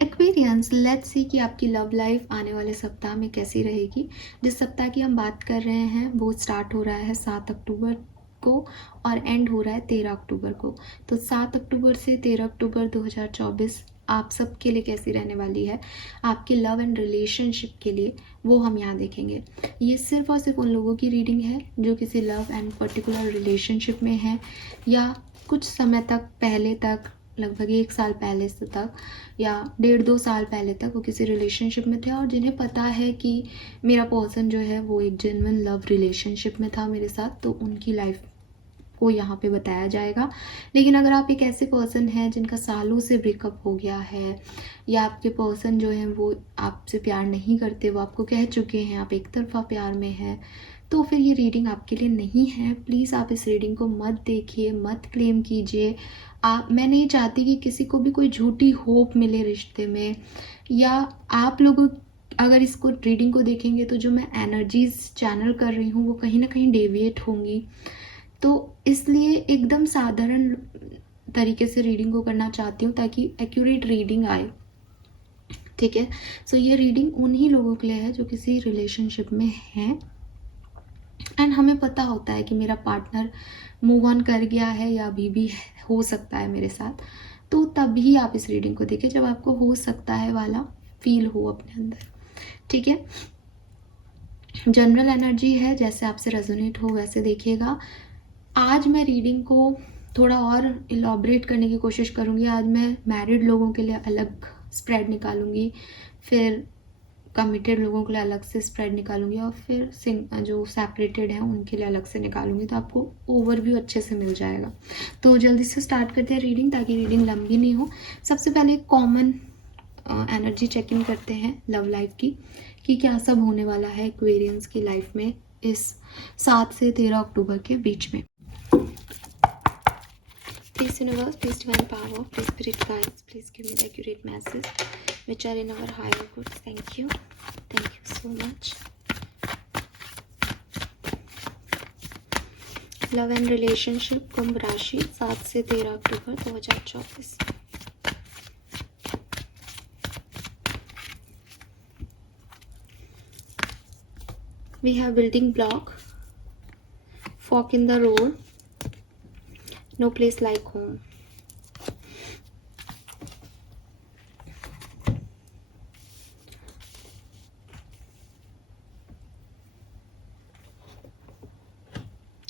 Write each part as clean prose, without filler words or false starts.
Aquarians, let's see कि आपकी love life आने वाले सप्ताह में कैसी रहेगी। जिस सप्ताह की हम बात कर रहे हैं वो स्टार्ट हो रहा है 7 अक्टूबर को और एंड हो रहा है 13 अक्टूबर को। तो 7 अक्टूबर से 13 अक्टूबर 2024 आप सबके लिए कैसी रहने वाली है, आपके लव एंड रिलेशनशिप के लिए, वो हम यहाँ देखेंगे। ये सिर्फ और सिर्फ उन लोगों की रीडिंग है जो किसी लव एंड पर्टिकुलर रिलेशनशिप में है, या कुछ समय तक पहले तक, लगभग 1 साल पहले से तक या 1.5-2 साल पहले तक वो किसी रिलेशनशिप में थे और जिन्हें पता है कि मेरा पर्सन जो है वो एक जेन्युइन लव रिलेशनशिप में था मेरे साथ, तो उनकी लाइफ को यहाँ पे बताया जाएगा। लेकिन अगर आप एक ऐसे पर्सन हैं जिनका सालों से ब्रेकअप हो गया है, या आपके पर्सन जो हैं वो आपसे प्यार नहीं करते, वो आपको कह चुके हैं आप एक तरफा प्यार में हैं, तो फिर ये रीडिंग आपके लिए नहीं है। प्लीज़ आप इस रीडिंग को मत देखिए, मत क्लेम कीजिए। मैं नहीं चाहती कि किसी को भी कोई झूठी होप मिले रिश्ते में, या आप लोग अगर इसको रीडिंग को देखेंगे तो जो मैं एनर्जीज चैनल कर रही हूँ वो कहीं ना कहीं डेविएट होंगी। तो इसलिए एकदम साधारण तरीके से रीडिंग को करना चाहती हूँ ताकि एक्यूरेट रीडिंग आए। ठीक है, सो ये रीडिंग उन्हीं लोगों के लिए है जो किसी रिलेशनशिप में हैं एंड हमें पता होता है कि मेरा पार्टनर मूव ऑन कर गया है या अभी भी हो सकता है मेरे साथ। तो तभी आप इस रीडिंग को देखें जब आपको हो सकता है वाला फील हो अपने अंदर। ठीक है, जनरल एनर्जी है, जैसे आपसे रेजोनेट हो वैसे देखिएगा। आज मैं रीडिंग को थोड़ा और इलॉबरेट करने की कोशिश करूँगी। आज मैं मैरिड लोगों के लिए अलग स्प्रेड निकालूंगी, फिर कमिटेड लोगों के लिए अलग से स्प्रेड निकालूंगी, और फिर जो सेपरेटेड हैं उनके लिए अलग से निकालूंगी, तो आपको ओवरव्यू अच्छे से मिल जाएगा। तो जल्दी से स्टार्ट करते हैं रीडिंग ताकि रीडिंग लंबी नहीं हो। सबसे पहले कॉमन एनर्जी चेक इन करते हैं लव लाइफ की, कि क्या सब होने वाला है एक्वेरियंस की लाइफ में इस 7 से 13 अक्टूबर के बीच में। Please universe, please divine power, please spirit guides, please give me the accurate message which are in our higher good. Thank you so much. Love and relationship कुंभ राशि 7 से 13 अक्टूबर 2024। We have building block, fork in the road, no place like home.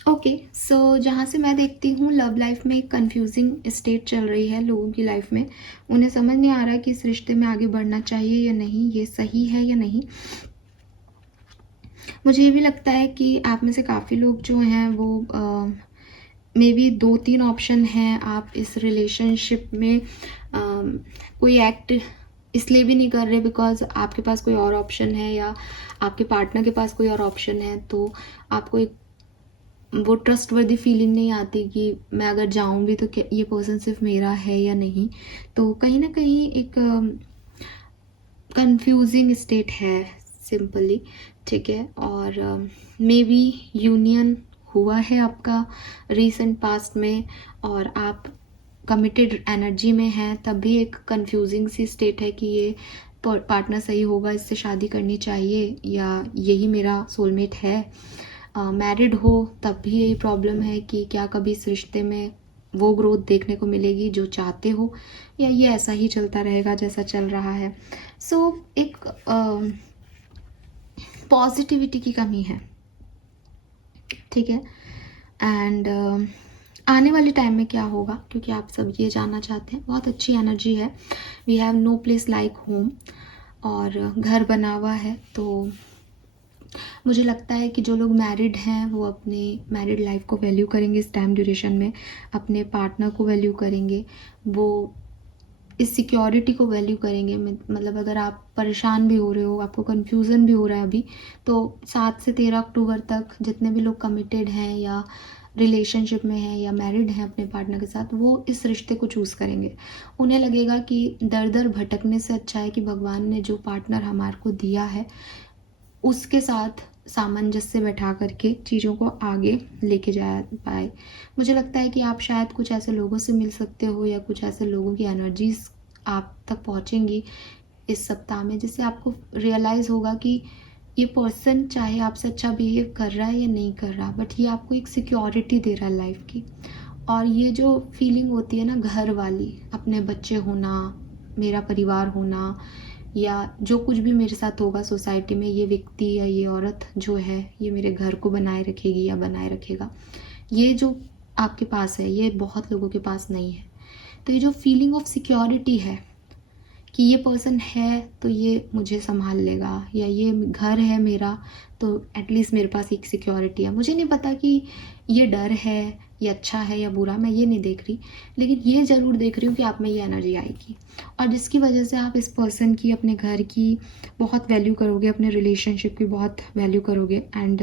Okay, so जहाँ से मैं देखती हूँ love life में एक कन्फ्यूजिंग स्टेट चल रही है लोगों की लाइफ में। उन्हें समझ नहीं आ रहा है कि इस रिश्ते में आगे बढ़ना चाहिए या नहीं, ये सही है या नहीं। मुझे ये भी लगता है कि आप में से काफ़ी लोग जो हैं वो मे बी 2-3 ऑप्शन हैं। आप इस रिलेशनशिप में कोई एक्ट इसलिए भी नहीं कर रहे बिकॉज आपके पास कोई और ऑप्शन है, या आपके पार्टनर के पास कोई और ऑप्शन है, तो आपको एक वो ट्रस्टवर्दी फीलिंग नहीं आती कि मैं अगर जाऊँ भी तो क्या ये पर्सन सिर्फ मेरा है या नहीं। तो कहीं ना कहीं एक कंफ्यूजिंग स्टेट है सिंपली। ठीक है, और मे बी यूनियन हुआ है आपका रीसेंट पास्ट में और आप कमिटेड एनर्जी में हैं, तब भी एक कंफ्यूजिंग सी स्टेट है कि ये पार्टनर सही होगा, इससे शादी करनी चाहिए, या यही मेरा सोलमेट है। मैरिड हो तब भी यही प्रॉब्लम है कि क्या कभी इस रिश्ते में वो ग्रोथ देखने को मिलेगी जो चाहते हो, या ये ऐसा ही चलता रहेगा जैसा चल रहा है। सो एक पॉजिटिविटी की कमी है। ठीक है, एंड आने वाले टाइम में क्या होगा, क्योंकि आप सब ये जानना चाहते हैं। बहुत अच्छी एनर्जी है, we have no place like home, और घर बना हुआ है। तो मुझे लगता है कि जो लोग मैरिड हैं वो अपने मैरिड लाइफ को वैल्यू करेंगे इस टाइम ड्यूरेशन में, अपने पार्टनर को वैल्यू करेंगे, वो इस सिक्योरिटी को वैल्यू करेंगे। मतलब अगर आप परेशान भी हो रहे हो, आपको कन्फ्यूज़न भी हो रहा है अभी, तो 7 से 13 अक्टूबर तक जितने भी लोग कमिटेड हैं या रिलेशनशिप में हैं या मैरिड हैं अपने पार्टनर के साथ, वो इस रिश्ते को चूज़ करेंगे। उन्हें लगेगा कि दर दर भटकने से अच्छा है कि भगवान ने जो पार्टनर हमारे को दिया है उसके साथ सामंजस्य बैठा करके चीज़ों को आगे लेके जा पाए। मुझे लगता है कि आप शायद कुछ ऐसे लोगों से मिल सकते हो, या कुछ ऐसे लोगों की एनर्जीज आप तक पहुंचेंगी इस सप्ताह में, जिससे आपको रियलाइज़ होगा कि ये पर्सन चाहे आपसे अच्छा बिहेव कर रहा है या नहीं कर रहा, बट ये आपको एक सिक्योरिटी दे रहा है लाइफ की। और ये जो फीलिंग होती है ना घर वाली, अपने बच्चे होना, मेरा परिवार होना, या जो कुछ भी मेरे साथ होगा सोसाइटी में, ये व्यक्ति या ये औरत जो है ये मेरे घर को बनाए रखेगी या बनाए रखेगा, ये जो आपके पास है ये बहुत लोगों के पास नहीं है। तो ये जो फीलिंग ऑफ सिक्योरिटी है कि ये पर्सन है तो ये मुझे संभाल लेगा, या ये घर है मेरा तो एटलीस्ट मेरे पास एक सिक्योरिटी है। मुझे नहीं पता कि ये डर है, ये अच्छा है या बुरा, मैं ये नहीं देख रही, लेकिन ये ज़रूर देख रही हूँ कि आप में ये एनर्जी आएगी, और जिसकी वजह से आप इस पर्सन की, अपने घर की बहुत वैल्यू करोगे, अपने रिलेशनशिप की बहुत वैल्यू करोगे। एंड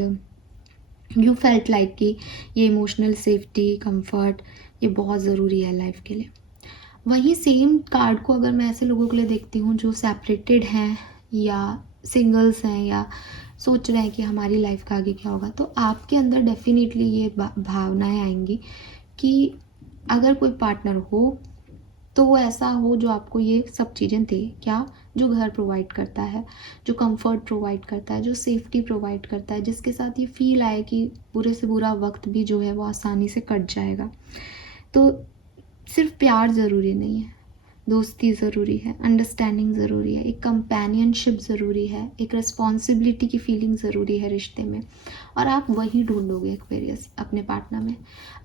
यू फेल्ट लाइक कि ये इमोशनल सेफ्टी, कंफर्ट ये बहुत ज़रूरी है लाइफ के लिए। वही सेम कार्ड को अगर मैं ऐसे लोगों के लिए देखती हूँ जो सेपरेटेड हैं या सिंगल्स हैं या सोच रहे हैं कि हमारी लाइफ का आगे क्या होगा, तो आपके अंदर डेफिनेटली ये भावनाएं आएंगी कि अगर कोई पार्टनर हो तो वो ऐसा हो जो आपको ये सब चीज़ें दे। क्या? जो घर प्रोवाइड करता है, जो कंफर्ट प्रोवाइड करता है, जो सेफ्टी प्रोवाइड करता है, जिसके साथ ये फील आए कि बुरे से बुरा वक्त भी जो है वो आसानी से कट जाएगा। तो सिर्फ प्यार ज़रूरी नहीं है, दोस्ती ज़रूरी है, अंडरस्टैंडिंग ज़रूरी है, एक कंपेनियनशिप ज़रूरी है, एक रिस्पॉन्सिबिलिटी की फीलिंग ज़रूरी है रिश्ते में, और आप वही ढूंढोगे एक्वेरियस अपने पार्टनर में।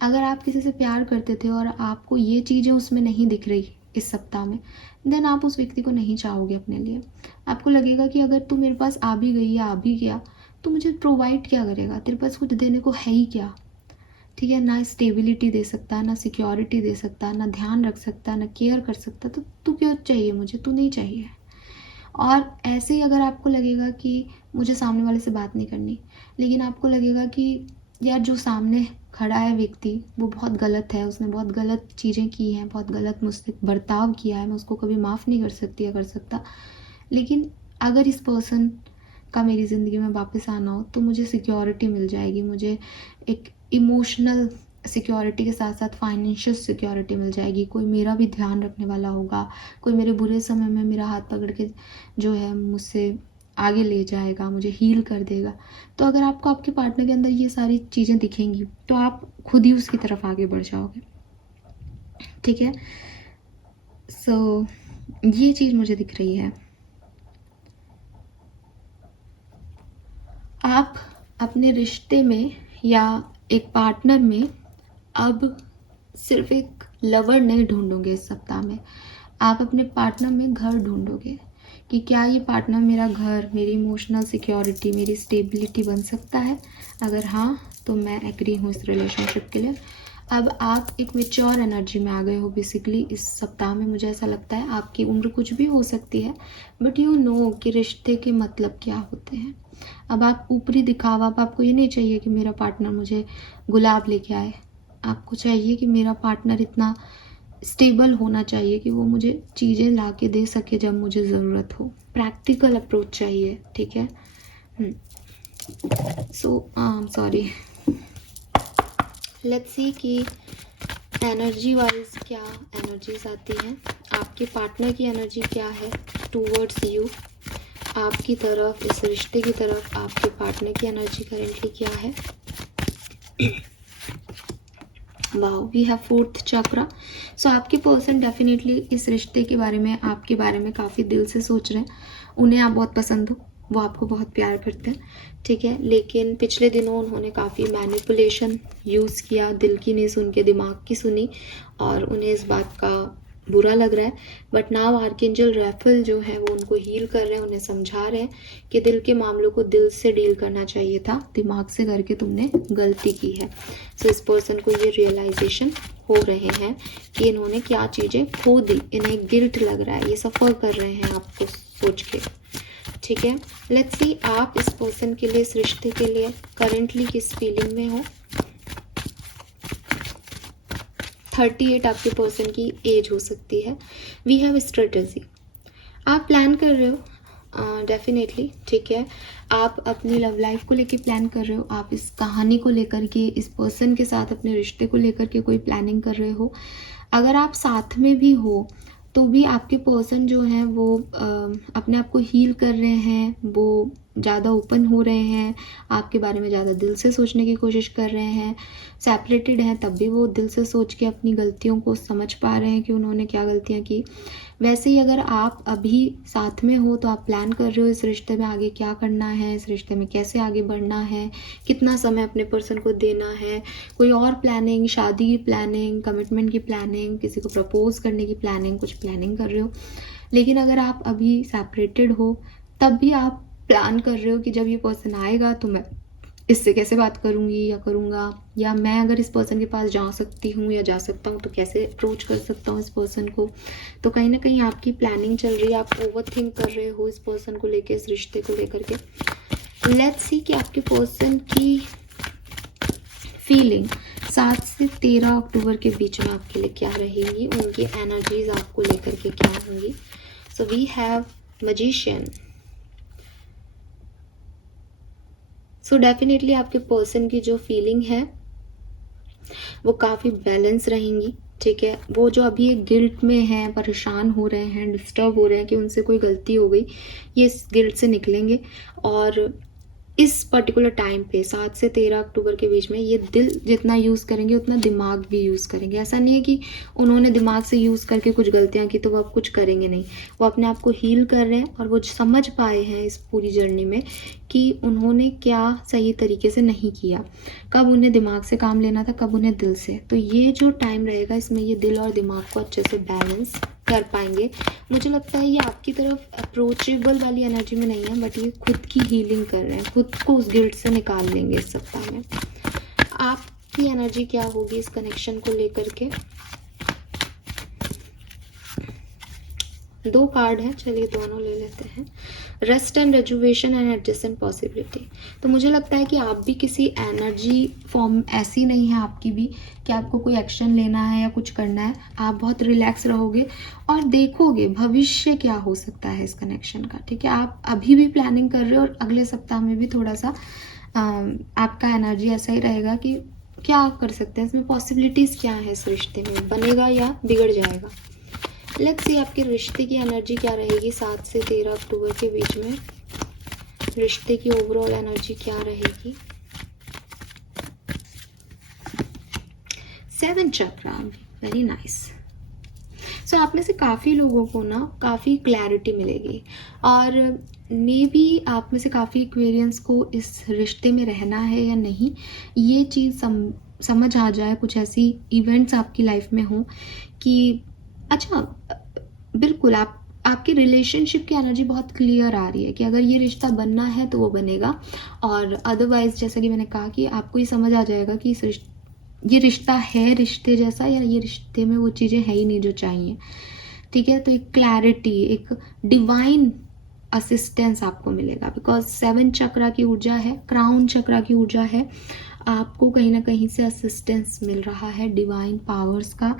अगर आप किसी से प्यार करते थे और आपको ये चीज़ें उसमें नहीं दिख रही इस सप्ताह में, देन आप उस व्यक्ति को नहीं चाहोगे अपने लिए। आपको लगेगा कि अगर तू मेरे पास आ भी गई या आ भी गया तो मुझे प्रोवाइड क्या करेगा, तेरे पास कुछ देने को है ही क्या। ठीक है, ना स्टेबिलिटी दे सकता है, ना सिक्योरिटी दे सकता है, ना ध्यान रख सकता है, ना केयर कर सकता, तो तू क्यों चाहिए मुझे, तू नहीं चाहिए। और ऐसे ही अगर आपको लगेगा कि मुझे सामने वाले से बात नहीं करनी, लेकिन आपको लगेगा कि यार जो सामने खड़ा है व्यक्ति वो बहुत गलत है, उसने बहुत गलत चीज़ें की हैं, बहुत गलत मुझसे बर्ताव किया है, मैं उसको कभी माफ़ नहीं कर सकती या कर सकता, लेकिन अगर इस पर्सन का मेरी ज़िंदगी में वापस आना हो तो मुझे सिक्योरिटी मिल जाएगी, मुझे एक इमोशनल सिक्योरिटी के साथ साथ फाइनेंशियल सिक्योरिटी मिल जाएगी, कोई मेरा भी ध्यान रखने वाला होगा, कोई मेरे बुरे समय में मेरा हाथ पकड़ के जो है मुझसे आगे ले जाएगा, मुझे हील कर देगा। तो अगर आपको आपके पार्टनर के अंदर ये सारी चीज़ें दिखेंगी तो आप खुद ही उसकी तरफ आगे बढ़ जाओगे। ठीक है, सो ये चीज़ मुझे दिख रही है। आप अपने रिश्ते में या एक पार्टनर में अब सिर्फ एक लवर नहीं ढूंढोगे इस सप्ताह में, आप अपने पार्टनर में घर ढूंढोगे कि क्या ये पार्टनर मेरा घर, मेरी इमोशनल सिक्योरिटी, मेरी स्टेबिलिटी बन सकता है। अगर हाँ तो मैं एग्री हूँ इस रिलेशनशिप के लिए। अब आप एक मैच्योर एनर्जी में आ गए हो बेसिकली इस सप्ताह में। मुझे ऐसा लगता है आपकी उम्र कुछ भी हो सकती है, बट यू नो कि रिश्ते के मतलब क्या होते हैं। अब आप ऊपरी दिखावा, अब आपको ये नहीं चाहिए कि मेरा पार्टनर मुझे गुलाब लेके आए, आपको चाहिए कि मेरा पार्टनर इतना स्टेबल होना चाहिए कि वो मुझे चीज़ें ला के दे सके जब मुझे ज़रूरत हो। प्रैक्टिकल अप्रोच चाहिए, ठीक है। सॉरी, लेट्स सी कि एनर्जी वाइज क्या एनर्जीज आती हैं, आपके पार्टनर की एनर्जी क्या है टूवर्ड्स यू, आपकी तरफ, इस रिश्ते की तरफ आपके पार्टनर की एनर्जी करेंटली क्या है। वाओ, वी हैव फोर्थ चक्रा। सो आपके पर्सन डेफिनेटली इस रिश्ते के बारे में, आपके बारे में काफ़ी दिल से सोच रहे हैं, उन्हें आप बहुत पसंद हो, वो आपको बहुत प्यार करते हैं, ठीक है। लेकिन पिछले दिनों उन्होंने काफ़ी मैनिपुलेशन यूज़ किया, दिल की नहीं सुन के दिमाग की सुनी, और उन्हें इस बात का बुरा लग रहा है। बट नाउ आर्कएंजल रैफेल जो है वो उनको हील कर रहे हैं, उन्हें समझा रहे हैं कि दिल के मामलों को दिल से डील करना चाहिए था, दिमाग से करके तुमने गलती की है। सो इस पर्सन को ये रियलाइजेशन हो रहे हैं कि इन्होंने क्या चीज़ें खो दी, इन्हें गिल्ट लग रहा है, ये सफ़र कर रहे हैं आपको सोच के, ठीक है। लेट्स सी आप इस पर्सन के लिए, इस रिश्ते के लिए करेंटली किस फीलिंग में हो। 38 आपके पर्सन की एज हो सकती है। वी हैव स्ट्रेटजी, आप प्लान कर रहे हो डेफिनेटली, ठीक है। आप अपनी लव लाइफ को लेके प्लान कर रहे हो, आप इस कहानी को लेकर के, इस पर्सन के साथ अपने रिश्ते को लेकर के कोई प्लानिंग कर रहे हो। अगर आप साथ में भी हो तो भी आपके पर्सन जो हैं वो अपने आप को हील कर रहे हैं, वो ज़्यादा ओपन हो रहे हैं, आपके बारे में ज़्यादा दिल से सोचने की कोशिश कर रहे हैं। सेपरेटेड हैं तब भी वो दिल से सोच के अपनी गलतियों को समझ पा रहे हैं कि उन्होंने क्या गलतियाँ की। वैसे ही अगर आप अभी साथ में हो तो आप प्लान कर रहे हो इस रिश्ते में आगे क्या करना है, इस रिश्ते में कैसे आगे बढ़ना है, कितना समय अपने पर्सन को देना है, कोई और प्लानिंग, शादी की प्लानिंग, कमिटमेंट की प्लानिंग, किसी को प्रपोज करने की प्लानिंग, कुछ प्लानिंग कर रहे हो। लेकिन अगर आप अभी सेपरेटेड हो तब भी आप प्लान कर रहे हो कि जब ये पर्सन आएगा तो मैं इससे कैसे बात करूँगी या करूँगा, या मैं अगर इस पर्सन के पास जा सकती हूँ या जा सकता हूँ तो कैसे अप्रोच कर सकता हूँ इस पर्सन को। तो कहीं ना कहीं आपकी प्लानिंग चल रही है, आप ओवर थिंक कर रहे हो इस पर्सन को लेके, इस रिश्ते को लेकर के। लेट्स सी कि आपके पर्सन की फीलिंग 7 से 13 अक्टूबर के बीच में आपके लिए क्या रहेगी, उनकी एनर्जीज आपको लेकर के क्या होंगी। So we have magician. So definitely आपके पर्सन की जो फीलिंग है वो काफ़ी बैलेंस रहेंगी, ठीक है। वो जो अभी एक गिल्ट में हैं, परेशान हो रहे हैं, डिस्टर्ब हो रहे हैं कि उनसे कोई गलती हो गई, ये इस गिल्ट से निकलेंगे। और इस पर्टिकुलर टाइम पे 7 से 13 अक्टूबर के बीच में ये दिल जितना यूज़ करेंगे उतना दिमाग भी यूज़ करेंगे। ऐसा नहीं है कि उन्होंने दिमाग से यूज़ करके कुछ गलतियाँ की तो वो अब कुछ करेंगे नहीं। वो अपने आप को हील कर रहे हैं और वो समझ पाए हैं इस पूरी जर्नी में कि उन्होंने क्या सही तरीके से नहीं किया, कब उन्हें दिमाग से काम लेना था, कब उन्हें दिल से। तो ये जो टाइम रहेगा इसमें ये दिल और दिमाग को अच्छे से बैलेंस कर पाएंगे। मुझे लगता है ये आपकी तरफ अप्रोचेबल वाली एनर्जी में नहीं है, बट ये खुद की हीलिंग कर रहे हैं, खुद को उस गिल्ट से निकाल लेंगे इस सप्ताह में। आपकी एनर्जी क्या होगी इस कनेक्शन को लेकर के? 2 कार्ड हैं, चलिए दोनों ले लेते हैं। Rest and rejuvenation and adjustment possibility. तो मुझे लगता है कि आप भी किसी एनर्जी फॉर्म ऐसी नहीं है आपकी भी कि आपको कोई एक्शन लेना है या कुछ करना है। आप बहुत रिलैक्स रहोगे और देखोगे भविष्य क्या हो सकता है इस कनेक्शन का, ठीक है। आप अभी भी प्लानिंग कर रहे हो और अगले सप्ताह में भी थोड़ा सा आपका एनर्जी ऐसा ही रहेगा कि क्या कर सकते हैं, इसमें पॉसिबिलिटीज़ क्या है, इस रिश्ते में बनेगा या बिगड़ जाएगा। लेट्स सी आपके रिश्ते की एनर्जी क्या रहेगी 7 से 13 अक्टूबर के बीच में। रिश्ते की ओवरऑल एनर्जी क्या रहेगी? 7 चक्रा, वेरी नाइस। सो आप में से काफ़ी लोगों को ना काफ़ी क्लैरिटी मिलेगी और मे बी आप में से काफ़ी एक्वेरियंस को इस रिश्ते में रहना है या नहीं ये चीज़ समझ आ जाए। कुछ ऐसी इवेंट्स आपकी लाइफ में हो कि अच्छा, बिल्कुल आपकी रिलेशनशिप की एनर्जी बहुत क्लियर आ रही है कि अगर ये रिश्ता बनना है तो वो बनेगा, और अदरवाइज जैसा कि मैंने कहा कि आपको ये समझ आ जाएगा कि ये रिश्ता है रिश्ते जैसा, या ये रिश्ते में वो चीज़ें है ही नहीं जो चाहिए, ठीक है। तो एक क्लैरिटी, एक डिवाइन असिस्टेंस आपको मिलेगा, बिकॉज 7 चक्रा की ऊर्जा है, क्राउन चक्रा की ऊर्जा है। आपको कहीं ना कहीं से असिस्टेंस मिल रहा है डिवाइन पावर्स का।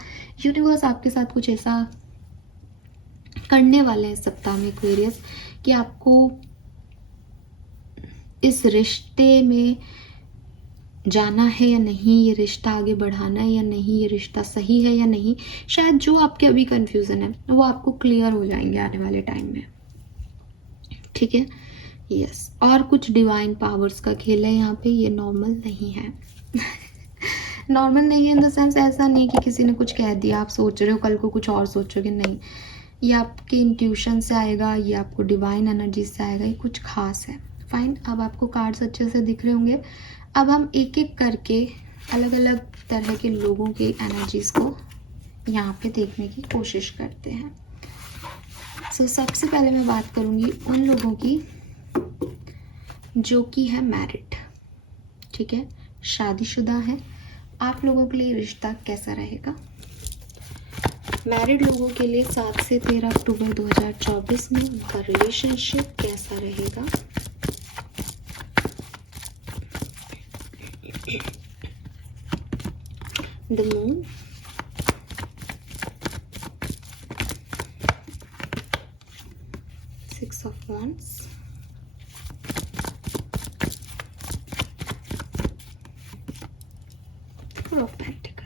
यूनिवर्स आपके साथ कुछ ऐसा करने वाले हैं इस सप्ताह में एक्वेरियस कि आपको इस रिश्ते में जाना है या नहीं, ये रिश्ता आगे बढ़ाना है या नहीं, ये रिश्ता सही है या नहीं। शायद जो आपके अभी कंफ्यूजन है वो आपको क्लियर हो जाएंगे आने वाले टाइम में, ठीक है। यस, और कुछ डिवाइन पावर्स का खेल है यहाँ पे, ये नॉर्मल नहीं है। नॉर्मल नहीं है इन द सेंस ऐसा नहीं कि किसी ने कुछ कह दिया आप सोच रहे हो कल को कुछ और सोचोगे, नहीं। ये आपके इंट्यूशन से आएगा, ये आपको डिवाइन एनर्जी से आएगा, ये कुछ खास है। फाइन, अब आपको कार्ड्स अच्छे से दिख रहे होंगे। अब हम एक एक करके अलग अलग तरह के लोगों की एनर्जीज को यहाँ पे देखने की कोशिश करते हैं। सो सबसे पहले मैं बात करूँगी उन लोगों की जो कि है मैरिड, ठीक है, शादीशुदा है। आप लोगों के लिए रिश्ता कैसा रहेगा? मैरिड लोगों के लिए 7 से 13 अक्टूबर 2024 में उनका रिलेशनशिप कैसा रहेगा? The moon, six of wands, four of pentacle.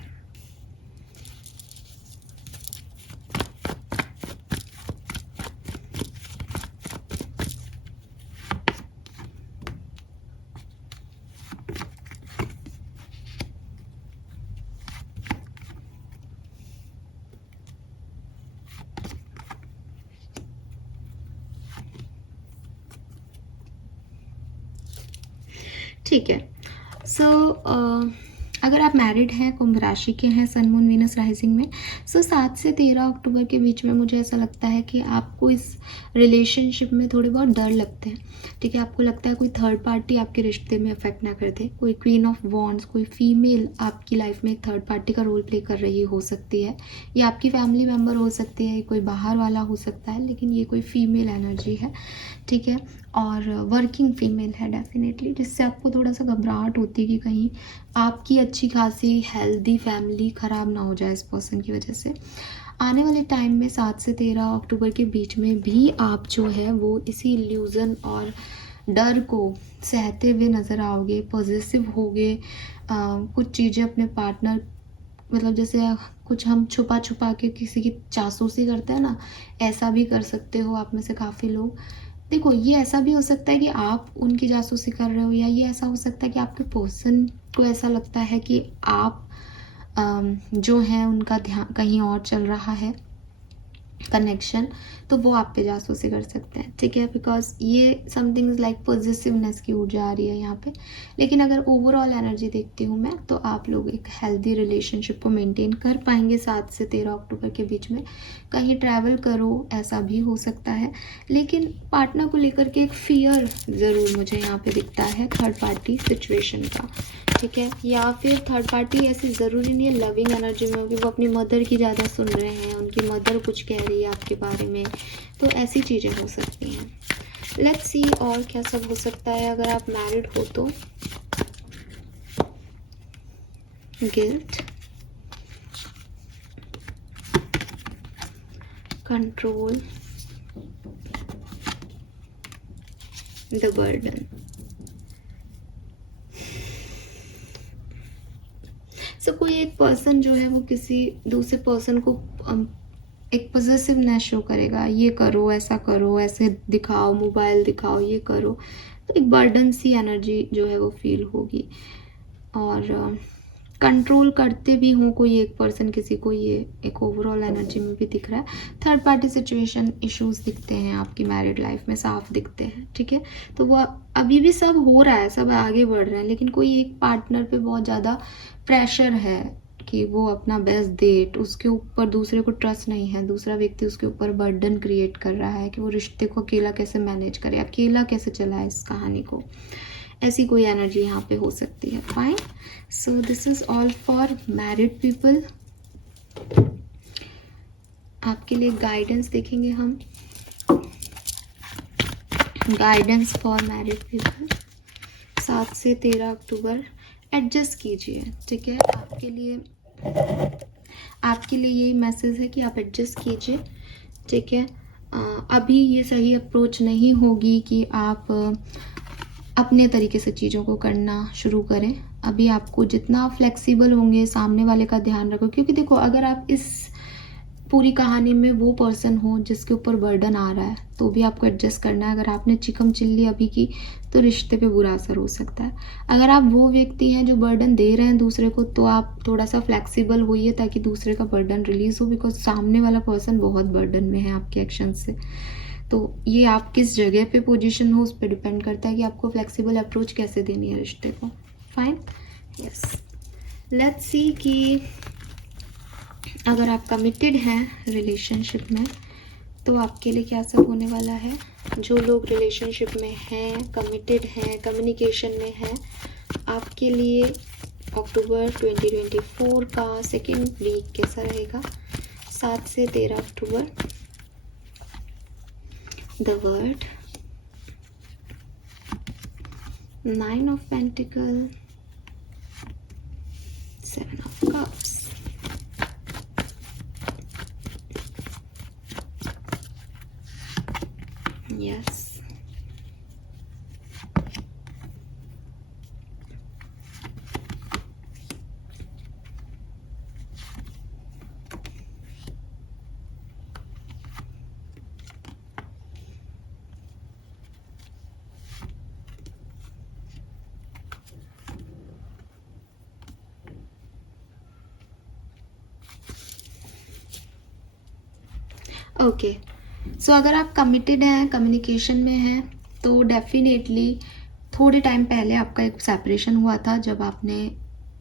ठीक है। सो अगर आप मैरिड हैं, कुंभ राशि के हैं, सन मून वीनस राइजिंग में, 7 से 13 अक्टूबर के बीच में मुझे ऐसा लगता है कि आपको इस रिलेशनशिप में थोड़े बहुत डर लगते हैं। ठीक है, आपको लगता है कोई थर्ड पार्टी आपके रिश्ते में अफेक्ट ना कर दे, कोई क्वीन ऑफ वॉन्ड्स, कोई फीमेल आपकी लाइफ में एक थर्ड पार्टी का रोल प्ले कर रही हो सकती है, या आपकी फैमिली मेम्बर हो सकती है, कोई बाहर वाला हो सकता है, लेकिन ये कोई फीमेल एनर्जी है। ठीक है, और वर्किंग फीमेल है डेफिनेटली, जिससे आपको थोड़ा सा घबराहट होती है कि कहीं आपकी अच्छी खासी हेल्दी फैमिली ख़राब ना हो जाए इस पर्सन की वजह से। आने वाले टाइम में 7 से 13 अक्टूबर के बीच में भी आप जो है वो इसी इल्यूज़न और डर को सहते हुए नज़र आओगे, पॉजिटिव होगे। कुछ चीज़ें अपने पार्टनर, मतलब जैसे कुछ हम छुपा छुपा के किसी की जासूसी करते हैं ना, ऐसा भी कर सकते हो आप में से काफ़ी लोग। देखो, ये ऐसा भी हो सकता है कि आप उनकी जासूसी कर रहे हो, या ये ऐसा हो सकता है कि आपके पर्सन को ऐसा लगता है कि आप जो हैं उनका ध्यान कहीं और चल रहा है, कनेक्शन, तो वो आप पे जासूसी कर सकते हैं। ठीक है, बिकॉज ये समथिंग लाइक पॉजिटिवनेस की ऊर्जा आ रही है यहाँ पे। लेकिन अगर ओवरऑल एनर्जी देखती हूँ मैं, तो आप लोग एक हेल्दी रिलेशनशिप को मेंटेन कर पाएंगे 7 से 13 अक्टूबर के बीच में। कहीं ट्रैवल करो, ऐसा भी हो सकता है, लेकिन पार्टनर को लेकर के एक फियर ज़रूर मुझे यहाँ पे दिखता है, थर्ड पार्टी सिचुएशन का। ठीक है, या फिर थर्ड पार्टी ऐसी ज़रूरी नहीं है लविंग एनर्जी में होगी, वो अपनी मदर की ज़्यादा सुन रहे हैं, उनकी मदर कुछ कह रही है आपके बारे में, तो ऐसी चीज़ें हो सकती हैं। लेट्स सी और क्या सब हो सकता है अगर आप मैरिड हो तो। Guilt, control, the burden. कोई एक पर्सन जो है वो किसी दूसरे पर्सन को एक पॉजिटिवनेस शो करेगा, ये करो, ऐसा करो, ऐसे दिखाओ, मोबाइल दिखाओ, ये करो, तो एक बर्डन सी एनर्जी जो है वो फील होगी। और कंट्रोल करते भी हों कोई एक पर्सन किसी को, ये एक ओवरऑल एनर्जी में भी दिख रहा है। थर्ड पार्टी सिचुएशन इश्यूज दिखते हैं आपकी मैरिड लाइफ में, साफ दिखते हैं। ठीक है, तो वो अभी भी सब हो रहा है, सब आगे बढ़ रहे हैं, लेकिन कोई एक पार्टनर पे बहुत ज़्यादा प्रेशर है कि वो अपना बेस्ट दे, उसके ऊपर दूसरे को ट्रस्ट नहीं है, दूसरा व्यक्ति उसके ऊपर बर्डन क्रिएट कर रहा है कि वो रिश्ते को अकेला कैसे मैनेज करे, अकेला कैसे चलाए इस कहानी को। ऐसी कोई एनर्जी यहाँ पे हो सकती है। Fine, so this is all for married people. आपके लिए गाइडेंस देखेंगे हम, गाइडेंस फॉर मैरिड पीपल 7 से 13 अक्टूबर। एडजस्ट कीजिए। ठीक है, आपके लिए यही मैसेज है कि आप एडजस्ट कीजिए। ठीक है, अभी ये सही अप्रोच नहीं होगी कि आप अपने तरीके से चीज़ों को करना शुरू करें। अभी आपको जितना फ्लेक्सिबल होंगे, सामने वाले का ध्यान रखो, क्योंकि देखो अगर आप इस पूरी कहानी में वो पर्सन हो जिसके ऊपर बर्डन आ रहा है, तो भी आपको एडजस्ट करना है। अगर आपने चिकम चिल्ली अभी की तो रिश्ते पे बुरा असर हो सकता है। अगर आप वो व्यक्ति हैं जो बर्डन दे रहे हैं दूसरे को, तो आप थोड़ा सा फ्लेक्सिबल होइए ताकि दूसरे का बर्डन रिलीज हो, बिकॉज सामने वाला पर्सन बहुत बर्डन में है आपके एक्शन से। तो ये आप किस जगह पे पोजीशन हो उस पर डिपेंड करता है कि आपको फ्लेक्सिबल अप्रोच कैसे देनी है रिश्ते को। फाइन, यस, लेट्स सी कि अगर आप कमिटेड हैं रिलेशनशिप में तो आपके लिए क्या सब होने वाला है। जो लोग रिलेशनशिप में हैं, कमिटेड हैं, कम्युनिकेशन में हैं, आपके लिए अक्टूबर 2024 का सेकेंड वीक कैसा रहेगा। 7 से 13 अक्टूबर। The world, 9 of pentacle, 7 of cups, yes, okay. So अगर आप कमिटेड हैं, कम्युनिकेशन में हैं, तो डेफिनेटली थोड़े टाइम पहले आपका एक सेपरेशन हुआ था जब आपने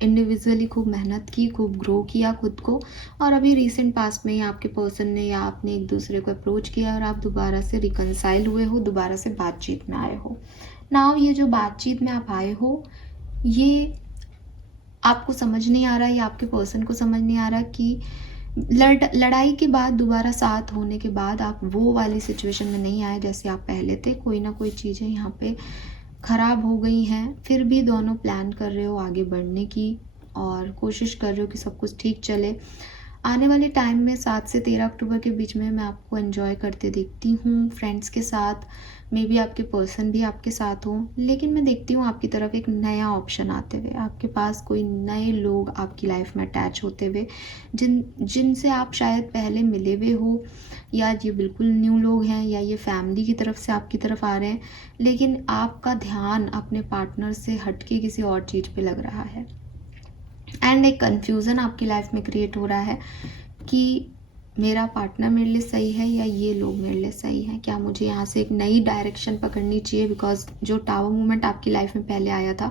इंडिविजुअली खूब मेहनत की, खूब ग्रो किया खुद को, और अभी रिसेंट पास्ट में ही आपके पर्सन ने या आपने एक दूसरे को अप्रोच किया और आप दोबारा से रिकनसाइल हुए हो, दोबारा से बातचीत में आए हो। नाउ ये जो बातचीत में आप आए हो, ये आपको समझ नहीं आ रहा, या आपके पर्सन को समझ नहीं आ रहा कि लड़ाई के बाद दोबारा साथ होने के बाद आप वो वाली सिचुएशन में नहीं आए जैसे आप पहले थे। कोई ना कोई चीज़ें यहाँ पे ख़राब हो गई हैं, फिर भी दोनों प्लान कर रहे हो आगे बढ़ने की और कोशिश कर रहे हो कि सब कुछ ठीक चले। आने वाले टाइम में 7 से 13 अक्टूबर के बीच में मैं आपको एंजॉय करते देखती हूँ फ्रेंड्स के साथ, मे बी आपके पर्सन भी आपके साथ हो, लेकिन मैं देखती हूँ आपकी तरफ एक नया ऑप्शन आते हुए, आपके पास कोई नए लोग आपकी लाइफ में अटैच होते हुए, जिनसे आप शायद पहले मिले हुए हो, या ये बिल्कुल न्यू लोग हैं, या ये फैमिली की तरफ से आपकी तरफ आ रहे हैं, लेकिन आपका ध्यान अपने पार्टनर से हटके किसी और चीज़ पे लग रहा है। एंड एक कन्फ्यूज़न आपकी लाइफ में क्रिएट हो रहा है कि मेरा पार्टनर मेरे लिए सही है या ये लोग मेरे लिए सही हैं, क्या मुझे यहाँ से एक नई डायरेक्शन पकड़नी चाहिए। बिकॉज जो टावर मूवमेंट आपकी लाइफ में पहले आया था,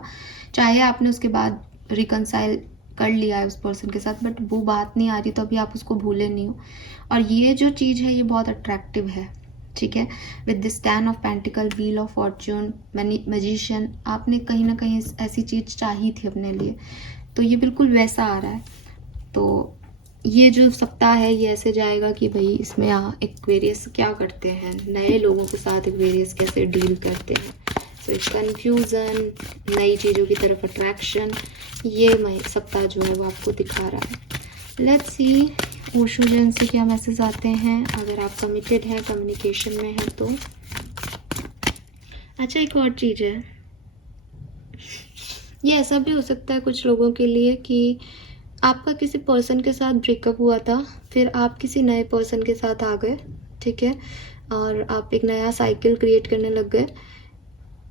चाहे आपने उसके बाद रिकनसाइल कर लिया है उस पर्सन के साथ, बट वो बात नहीं आ रही, तो अभी आप उसको भूले नहीं हो। और ये जो चीज़ है ये बहुत अट्रैक्टिव है, ठीक है। With this 10 of pentacle, wheel of Fortune, magician, आपने कहीं ना कहीं ऐसी चीज़ चाही थी अपने लिए, तो ये बिल्कुल वैसा आ रहा है। तो ये जो सप्ताह है ये ऐसे जाएगा कि भाई इसमें एक्वेरियस क्या करते हैं, नए लोगों के साथ एक्वेरियस कैसे डील करते हैं। सो एक कन्फ्यूज़न, नई चीज़ों की तरफ अट्रैक्शन, ये सप्ताह जो है वो आपको दिखा रहा है। लेट्स सी ओशो जन से क्या मैसेज आते हैं अगर आप कमिटेड हैं, कम्युनिकेशन में हैं तो। अच्छा, एक और चीज़ है, ये ऐसा भी हो सकता है कुछ लोगों के लिए कि आपका किसी पर्सन के साथ ब्रेकअप हुआ था, फिर आप किसी नए पर्सन के साथ आ गए, ठीक है, और आप एक नया साइकिल क्रिएट करने लग गए।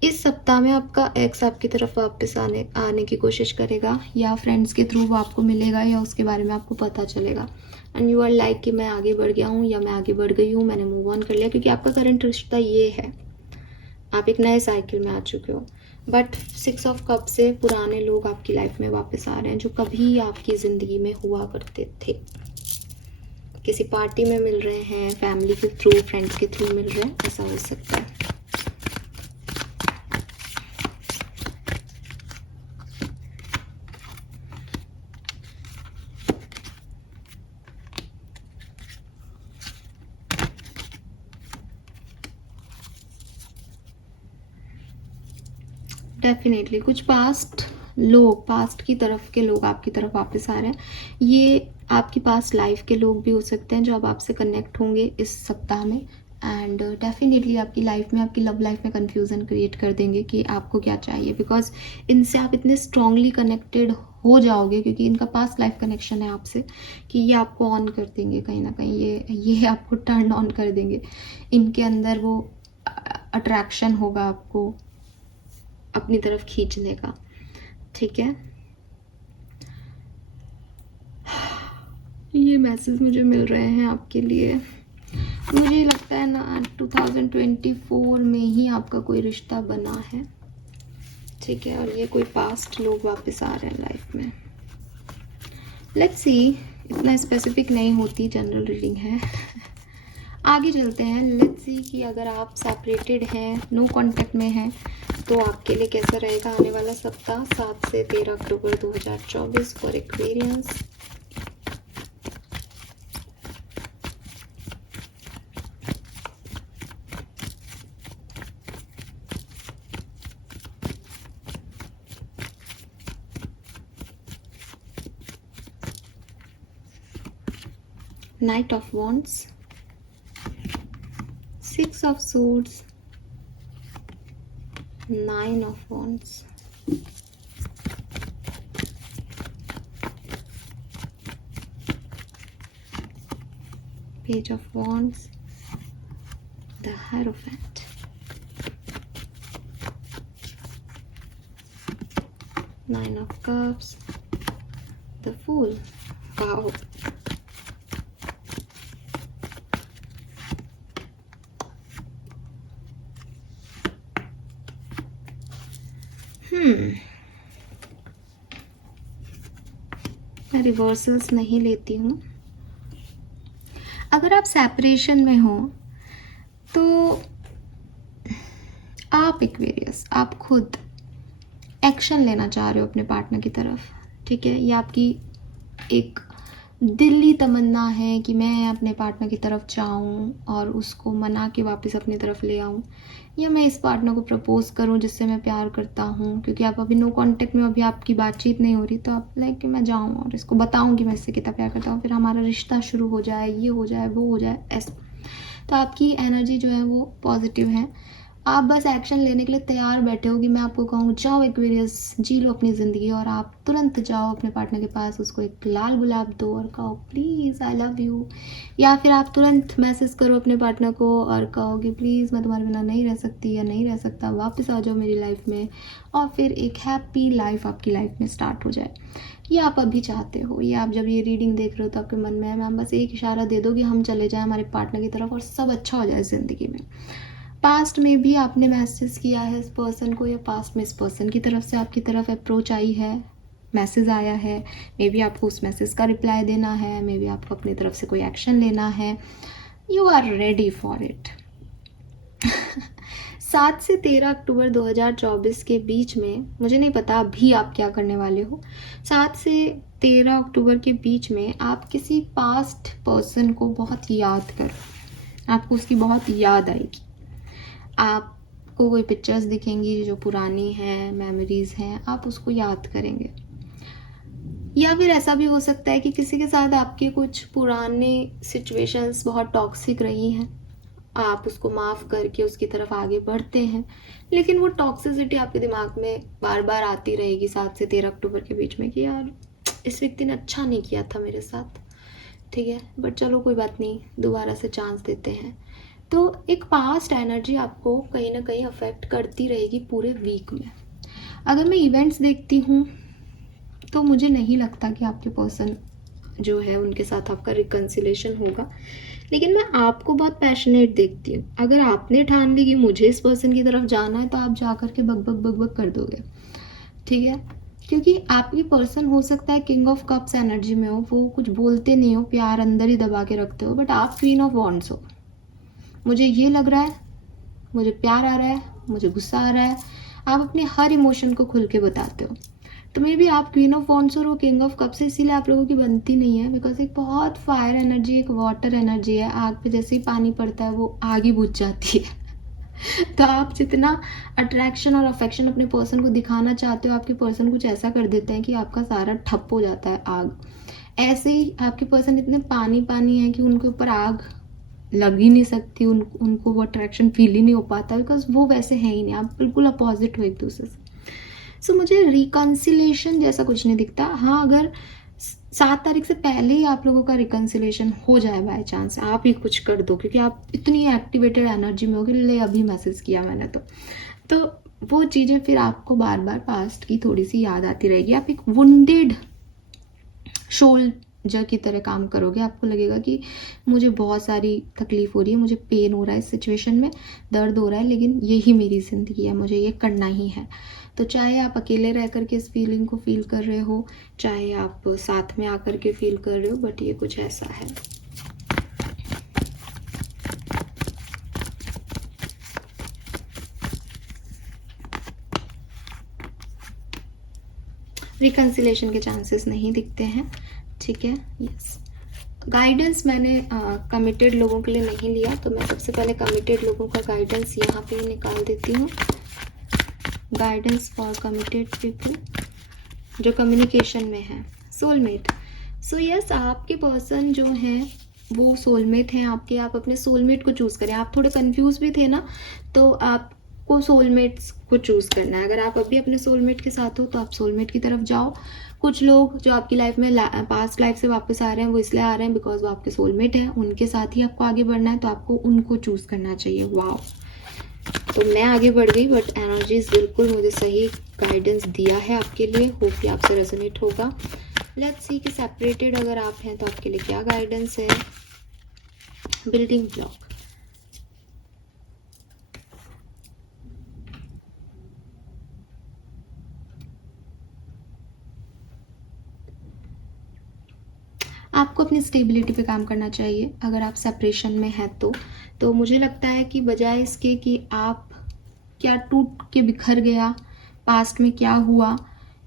इस सप्ताह में आपका एक्स आपकी तरफ वापस आने की कोशिश करेगा, या फ्रेंड्स के थ्रू वो आपको मिलेगा, या उसके बारे में आपको पता चलेगा, एंड यू आर लाइक कि मैं आगे बढ़ गया हूँ, या मैं आगे बढ़ गई हूँ, मैंने मूव ऑन कर लिया, क्योंकि आपका करंट रिश्ता ये है, आप एक नए साइकिल में आ चुके हो। बट 6 ऑफ कप से पुराने लोग आपकी लाइफ में वापस आ रहे हैं जो कभी आपकी ज़िंदगी में हुआ करते थे। किसी पार्टी में मिल रहे हैं, फैमिली के थ्रू, फ्रेंड्स के थ्रू मिल रहे हैं, ऐसा हो सकता है। डेफिनेटली कुछ पास्ट की तरफ के लोग आपकी तरफ वापस आ रहे हैं। ये आपकी पास्ट लाइफ के लोग भी हो सकते हैं जो अब आपसे कनेक्ट होंगे इस सप्ताह में, एंड डेफिनेटली आपकी लाइफ में, आपकी लव लाइफ में कन्फ्यूज़न क्रिएट कर देंगे कि आपको क्या चाहिए। बिकॉज इनसे आप इतने स्ट्रांगली कनेक्टेड हो जाओगे, क्योंकि इनका पास्ट लाइफ कनेक्शन है आपसे, कि ये आपको ऑन कर देंगे कहीं ना कहीं, ये आपको टर्न ऑन कर देंगे। इनके अंदर वो अट्रैक्शन होगा आपको अपनी तरफ खींचने का, ठीक है। ये मैसेज मुझे मिल रहे हैं आपके लिए। मुझे लगता है ना 2024 में ही आपका कोई रिश्ता बना है, ठीक है, और ये कोई पास्ट लोग वापस आ रहे हैं लाइफ में। लेट्स सी, इतना स्पेसिफिक नहीं होती, जनरल रीडिंग है। आगे चलते हैं। लेट्स सी कि अगर आप सेपरेटेड हैं, नो कांटेक्ट में हैं, तो आपके लिए कैसा रहेगा आने वाला सप्ताह 7 से 13 अक्टूबर 2024 for Aquarians. Knight of Wands, 6 of Swords, 9 of Wands, Page of Wands, the Hierophant, 9 of Cups, the Fool. Wow. मैं रिवर्सल्स नहीं लेती हूँ। अगर आप सेपरेशन में हो तो आप एक्वेरियस, आप खुद एक्शन लेना चाह रहे हो अपने पार्टनर की तरफ, ठीक है। ये आपकी एक दिली तमन्ना है कि मैं अपने पार्टनर की तरफ जाऊं और उसको मना के वापस अपनी तरफ ले आऊं, या मैं इस पार्टनर को प्रपोज करूं जिससे मैं प्यार करता हूं, क्योंकि आप अभी नो कांटेक्ट में, अभी आपकी बातचीत नहीं हो रही, तो आप लाइक कि मैं जाऊं और इसको बताऊं कि मैं इससे कितना प्यार करता हूं, फिर हमारा रिश्ता शुरू हो जाए, ये हो जाए, वो हो जाए, ऐसा। तो आपकी एनर्जी जो है वो पॉजिटिव है। आप बस एक्शन लेने के लिए तैयार बैठे हो कि मैं आपको कहूँ जाओ एक्वेरियस, जी लो अपनी ज़िंदगी, और आप तुरंत जाओ अपने पार्टनर के पास, उसको एक लाल गुलाब दो और कहो प्लीज़ आई लव यू। या फिर आप तुरंत मैसेज करो अपने पार्टनर को और कहो कि प्लीज़ मैं तुम्हारे बिना नहीं रह सकती या नहीं रह सकता, वापस आ जाओ मेरी लाइफ में, और फिर एक हैप्पी लाइफ आपकी लाइफ में स्टार्ट हो जाए। ये आप अभी चाहते हो, ये आप जब ये रीडिंग देख रहे हो तो आपके मन में है मैम बस एक इशारा दे दो कि हम चले जाएं हमारे पार्टनर की तरफ और सब अच्छा हो जाए ज़िंदगी में। पास्ट में भी आपने मैसेज किया है इस पर्सन को, या पास्ट में इस पर्सन की तरफ से आपकी तरफ अप्रोच आई है, मैसेज आया है, मे बी आपको उस मैसेज का रिप्लाई देना है, मे बी आपको अपनी तरफ से कोई एक्शन लेना है, you are ready for it. 7 से 13 अक्टूबर 2024 के बीच में, मुझे नहीं पता अभी आप क्या करने वाले हो, 7 से 13 अक्टूबर के बीच में आप किसी पास्ट पर्सन को बहुत याद करो, आपको उसकी बहुत याद आएगी, आपको कोई पिक्चर्स दिखेंगी जो पुरानी हैं, मेमोरीज हैं, आप उसको याद करेंगे। या फिर ऐसा भी हो सकता है कि किसी के साथ आपके कुछ पुराने सिचुएशंस बहुत टॉक्सिक रही हैं, आप उसको माफ़ करके उसकी तरफ आगे बढ़ते हैं, लेकिन वो टॉक्सिसिटी आपके दिमाग में बार बार आती रहेगी 7 से 13 अक्टूबर के बीच में कि यार इस व्यक्ति ने अच्छा नहीं किया था मेरे साथ, ठीक है, बट चलो कोई बात नहीं, दोबारा से चांस देते हैं। तो एक पास्ट एनर्जी आपको कहीं ना कहीं अफेक्ट करती रहेगी पूरे वीक में। अगर मैं इवेंट्स देखती हूँ तो मुझे नहीं लगता कि आपके पर्सन जो है उनके साथ आपका रिकन्सिलेशन होगा, लेकिन मैं आपको बहुत पैशनेट देखती हूँ। अगर आपने ठान ली कि मुझे इस पर्सन की तरफ जाना है तो आप जा कर के बक बक बक बक कर दोगे, ठीक है, क्योंकि आपकी पर्सन हो सकता है किंग ऑफ कप्स एनर्जी में हो, वो कुछ बोलते नहीं हो, प्यार अंदर ही दबा के रखते हो, बट आप क्वीन ऑफ वॉन्ड्स हो। मुझे ये लग रहा है, मुझे प्यार आ रहा है, मुझे गुस्सा आ रहा है, आप अपने हर इमोशन को खुल के बताते हो। तो मे बी आप क्वीन ऑफ वॉन्ड्स और किंग ऑफ कप से इसीलिए आप लोगों की बनती नहीं है, बिकॉज एक बहुत फायर एनर्जी, एक वाटर एनर्जी है, आग पे जैसे ही पानी पड़ता है वो आग ही बुझ जाती है। तो आप जितना अट्रैक्शन और अफेक्शन अपने पर्सन को दिखाना चाहते हो, आपके पर्सन कुछ ऐसा कर देते हैं कि आपका सारा ठप हो जाता है आग। ऐसे ही आपके पर्सन इतने पानी पानी है कि उनके ऊपर आग लग ही नहीं सकती, उनको वो अट्रैक्शन फील ही नहीं हो पाता, बिकॉज वो वैसे है ही नहीं, आप बिल्कुल अपोजिट हो एक दूसरे से। सो मुझे रिकन्सिलेशन जैसा कुछ नहीं दिखता। हाँ, अगर 7 तारीख से पहले ही आप लोगों का रिकन्सिलेशन हो जाए, बाय चांस आप ही कुछ कर दो, क्योंकि आप इतनी एक्टिवेटेड एनर्जी में हो कि ले अभी मैसेज किया मैंने, तो वो चीज़ें फिर आपको बार बार पास्ट की थोड़ी सी याद आती रहेगी। आप एक वुंडेड शोल्जर की तरह काम करोगे, आपको लगेगा कि मुझे बहुत सारी तकलीफ हो रही है, मुझे पेन हो रहा है, इस सिचुएशन में दर्द हो रहा है, लेकिन यही मेरी ज़िंदगी है, मुझे ये करना ही है। तो चाहे आप अकेले रह कर के इस फीलिंग को फील कर रहे हो, चाहे आप साथ में आकर के फील कर रहे हो, बट ये कुछ ऐसा है। रिकन्सिलेशन के चांसेस नहीं दिखते हैं, ठीक है। यस, गाइडेंस मैंने कमिटेड लोगों के लिए नहीं लिया, तो मैं सबसे पहले कमिटेड लोगों का गाइडेंस यहाँ पे निकाल देती हूँ। गाइडेंस फॉर कमिटेड पीपल जो कम्युनिकेशन में है। सोलमेट। सो यस, आपके पर्सन जो हैं वो सोलमेट हैं आपके। आप अपने सोलमेट को चूज़ करें। आप थोड़े कंफ्यूज भी थे ना, तो आपको सोलमेट्स को चूज़ करना है। अगर आप अभी अपने सोलमेट के साथ हो तो आप सोलमेट की तरफ जाओ। कुछ लोग जो आपकी लाइफ में पास्ट लाइफ से वापस आ रहे हैं, वो इसलिए आ रहे हैं बिकॉज वो आपके सोलमेट हैं, उनके साथ ही आपको आगे बढ़ना है, तो आपको उनको चूज़ करना चाहिए। वाओ, तो मैं आगे बढ़ गई, बट एनर्जीज बिल्कुल मुझे सही गाइडेंस दिया है आपके लिए। होप कि आपसे रेजोनेट होगा। लेट्स सी कि सेपरेटेड अगर आप हैं तो आपके लिए क्या गाइडेंस है। Building block. आपको अपनी स्टेबिलिटी पे काम करना चाहिए अगर आप सेपरेशन में हैं तो मुझे लगता है कि बजाय इसके कि आप क्या टूट के बिखर गया, पास्ट में क्या हुआ,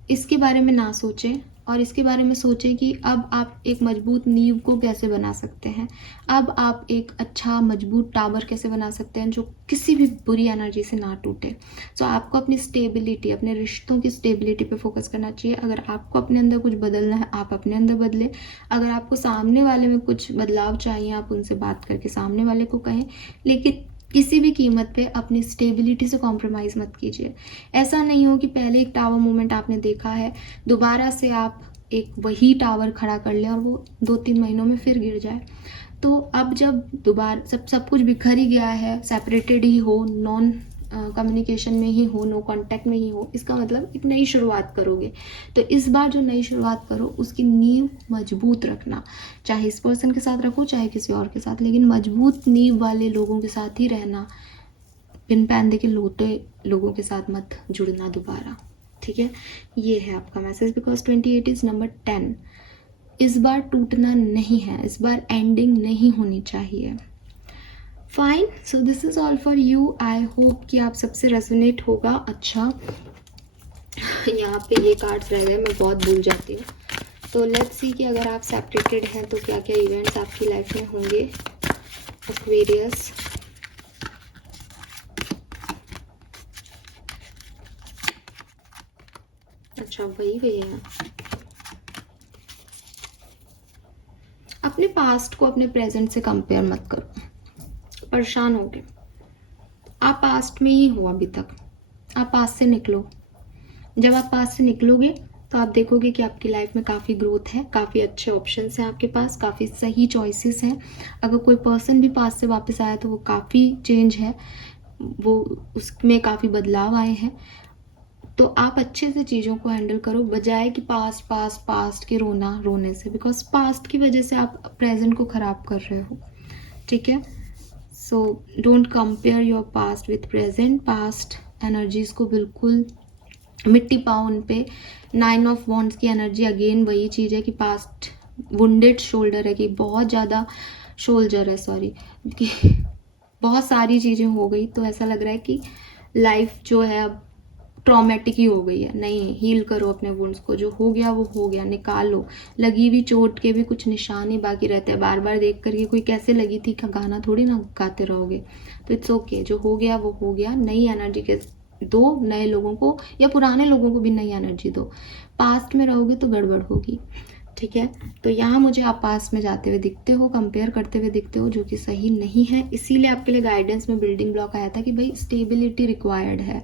इसके बारे में ना सोचें और इसके बारे में सोचें कि अब आप एक मजबूत नींव को कैसे बना सकते हैं, अब आप एक अच्छा मजबूत टावर कैसे बना सकते हैं जो किसी भी बुरी एनर्जी से ना टूटे। सो आपको अपनी स्टेबिलिटी, अपने रिश्तों की स्टेबिलिटी पे फोकस करना चाहिए। अगर आपको अपने अंदर कुछ बदलना है, आप अपने अंदर बदलें। अगर आपको सामने वाले में कुछ बदलाव चाहिए, आप उनसे बात करके सामने वाले को कहें, लेकिन किसी भी कीमत पे अपनी स्टेबिलिटी से कॉम्प्रोमाइज़ मत कीजिए। ऐसा नहीं हो कि पहले एक टावर मूवमेंट आपने देखा है, दोबारा से आप एक वही टावर खड़ा कर लें और वो 2-3 महीनों में फिर गिर जाए। तो अब जब दोबारा सब कुछ बिखर ही गया है, सेपरेटेड ही हो, नॉन कम्युनिकेशन में ही हो, नो कांटेक्ट में ही हो, इसका मतलब एक नई शुरुआत करोगे। तो इस बार जो नई शुरुआत करो उसकी नींव मजबूत रखना, चाहे इस पर्सन के साथ रखो चाहे किसी और के साथ, लेकिन मजबूत नींव वाले लोगों के साथ ही रहना। पिन पैंदे के लोटे लोगों के साथ मत जुड़ना दोबारा, ठीक है। ये है आपका मैसेज, बिकॉज 28 इज नंबर 10। इस बार टूटना नहीं है, इस बार एंडिंग नहीं होनी चाहिए। Fine, so this is all for you. I hope कि आप सबसे रेजोनेट होगा। अच्छा, यहाँ पे ये कार्ड्स रह गए, मैं बहुत भूल जाती हूँ। तो लेट्स सी कि अगर आप सेपरेटेड हैं तो क्या क्या इवेंट्स आपकी लाइफ में होंगे। एक्वेरियस, अच्छा वही है। अपने पास्ट को अपने प्रेजेंट से कंपेयर मत करो, परेशान होगे। आप पास्ट में ही हो अभी तक, आप पास्ट से निकलो। जब आप पास्ट से निकलोगे तो आप देखोगे कि आपकी लाइफ में काफ़ी ग्रोथ है, काफ़ी अच्छे ऑप्शंस हैं आपके पास, काफ़ी सही चॉइसेस हैं। अगर कोई पर्सन भी पास्ट से वापस आया तो वो काफ़ी चेंज है, वो उसमें काफ़ी बदलाव आए हैं। तो आप अच्छे से चीज़ों को हैंडल करो, बजाय कि पास्ट के रोने से, बिकॉज पास्ट की वजह से आप प्रेजेंट को ख़राब कर रहे हो, ठीक है। So don't compare your past with present. Past energies को बिल्कुल मिट्टी पाओ उन पे। 9 ऑफ वॉन्ड्स की एनर्जी अगेन वही चीज़ है कि पास्ट वुंडेड शोल्डर है, कि बहुत ज़्यादा शोल्जर है, सॉरी, कि बहुत सारी चीज़ें हो गई तो ऐसा लग रहा है कि लाइफ जो है अब ट्रॉमेटिक ही हो गई है। नहीं, हील करो अपने वुंड्स को, जो हो गया वो हो गया, निकालो। लगी हुई चोट के भी कुछ निशान ही बाकी रहते हैं, बार बार देख करके कोई कैसे लगी थी का गाना थोड़ी ना गाते रहोगे। तो इट्स ओके, जो हो गया वो हो गया। नई एनर्जी के दो, नए लोगों को या पुराने लोगों को भी नई एनर्जी दो। पास्ट में रहोगे तो गड़बड़ होगी, ठीक है। तो यहाँ मुझे आप पास्ट में जाते हुए दिखते हो, कंपेयर करते हुए दिखते हो, जो कि सही नहीं है। इसीलिए आपके लिए गाइडेंस में बिल्डिंग ब्लॉक आया था कि भाई स्टेबिलिटी रिक्वायर्ड है।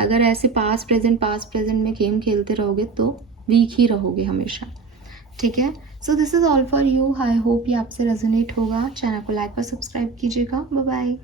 अगर ऐसे पास्ट प्रेजेंट में गेम खेलते रहोगे तो वीक ही रहोगे हमेशा, ठीक है। So this is all for you. I hope ये आपसे रेजोनेट होगा। चैनल को लाइक और सब्सक्राइब कीजिएगा। Bye bye.